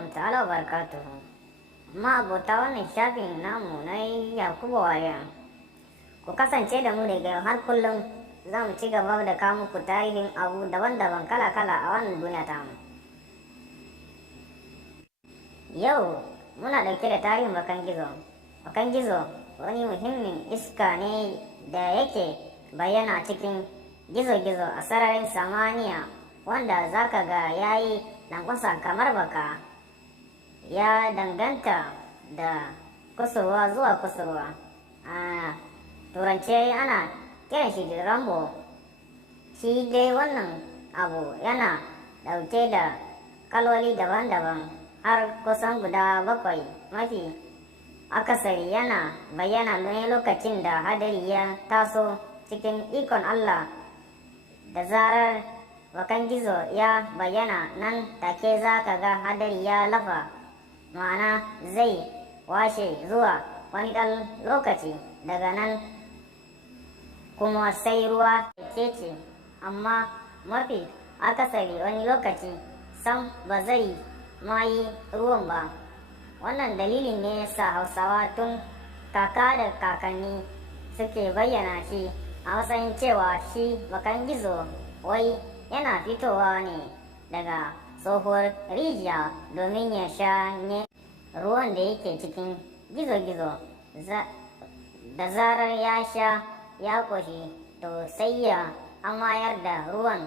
alaikum ta'ala wa barakatuhu. Ma abota wannan shafin namu na Yakubu Waya. Ku kasance da mu daga har kullum za mu ci gaba da kawo muku tarihin abu daban-daban kala-kala a wannan duniya ta mu. Yau muna ɗauke da tarihin bakan gizo. Bakan gizo wani muhimmin iska ne da yake bayyana cikin gizo-gizo a sararin samaniya, wanda zaka ga yayi lankwasa kamar baka. Ya danganta da kusurwa zuwa kusurwa. A turance ana kiran shi da rambo. Shi dai wannan abu yana dauke da kaloli daban-daban har kusan guda 7. Mafi akasari yana bayyana ne lokacin da hadari ya taso cikin ikon Allah. Da zarar bakan gizo ya bayyana, nan take za ka ga hadari ya lafa, ma'ana zai washe zuwa wani ɗan lokaci, daga nan kuma sai ruwa kece. Amma mafi akasari wani lokaci sam ba zai ma yi ruwan ba. Wannan dalilin ne sa Hausawa tun kaka da kakanni suke bayyana shi a matsayin cewa shi bakan gizo wai yana fitowa ne daga tsohuwar rijiya domin ya sha ne ruwan da yake cikin gizo-gizo. Da zarar ya sha ya ƙoshi, to sai ya amayar da ruwan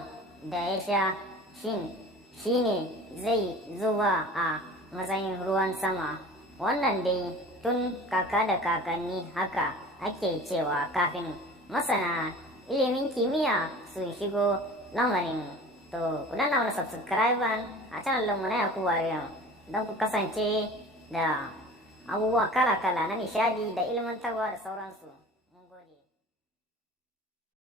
da ya sha shi ne zai zuba a matsayin ruwan sama. Wannan dai tun kaka da kakanni haka ake cewa, kafin masana ilimin kimiyya su shigo lamarin. To ku danna mana subscribe a channel mu na Yakubu Waya don ku kasance da abubuwa kala-kala na nishadi da ilmantarwa da sauransu.